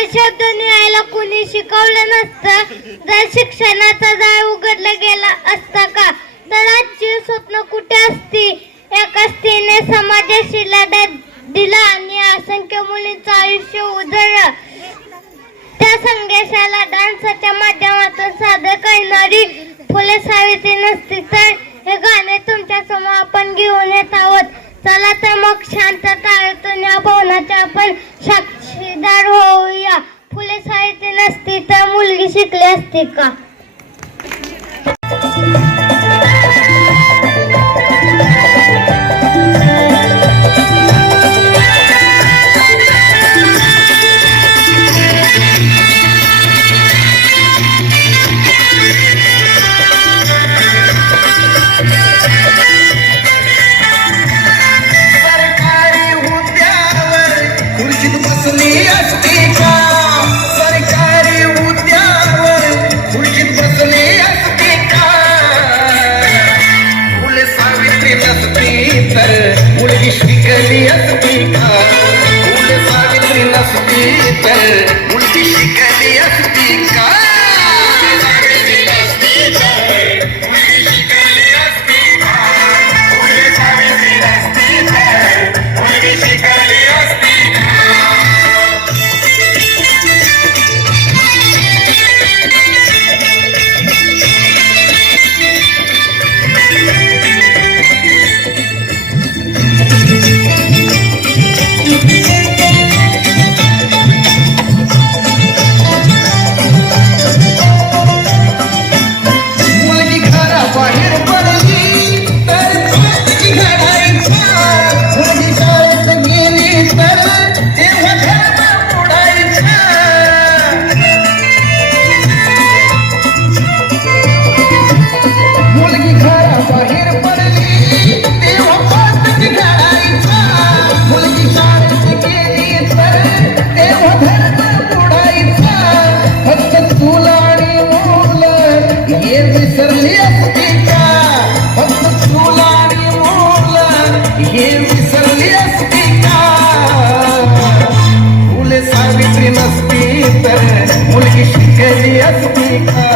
जर शब्द लिहायला कुणी शिकवलं नसतं, जर शिक्षणाचा जाळ उघडला गेला असता का, तर आजची स्वप्न कुठे असती. एका स्त्रीने समाजाशी लढा दिला आणि असंख्य मुलींचं आयुष्य उजळलं. त्या संदेशाला डान्सच्या माध्यमातून सादर करणारी फुले सावित्री नसती तर हे गाणे तुमच्या समोर आपण घेऊन येत आहोत. चला तर मग शांतता आळतून या भावनाचे आपण साक्षीदार होऊया. फुले सावित्री नसती तर मुलगी शिकली असती का. मुलगी शिकली असती का. फुले सावित्री नसती तर मुलगी शिकली असती का. मुलगी शिकली असती का. फुले सावित्री नसती तर मुलगी शिकली असती का. मुलगी शिकली असती का.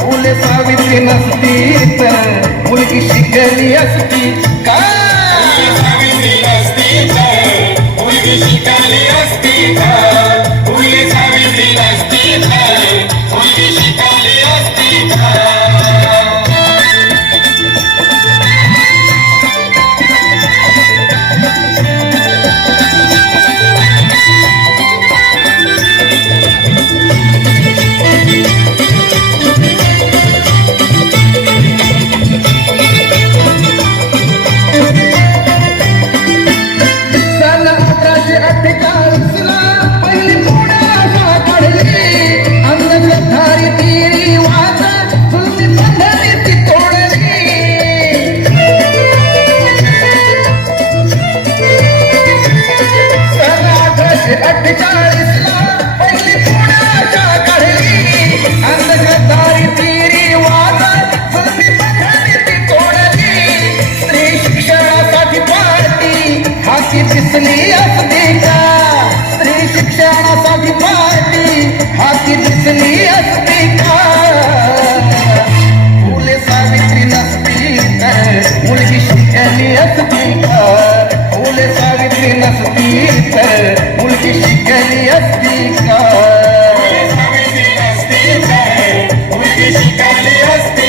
फुले सावित्री नसती तर मुलगी शिकली असती का. सावित्री नसती तर मुलगी शिकली असती का. फुले सावित्री नसती तर मुलगी शिकली असती का. दिसली असती का. स्त्री शिक्षणासाठी पाठी हाती दिसली असती का. फुले सावित्री नसती तर मुलगी शिकली असती का. फुले सावित्री नसती तर मुलगी शिकली असती का. फुले सावित्री नसती तर मुलगी शिकली असती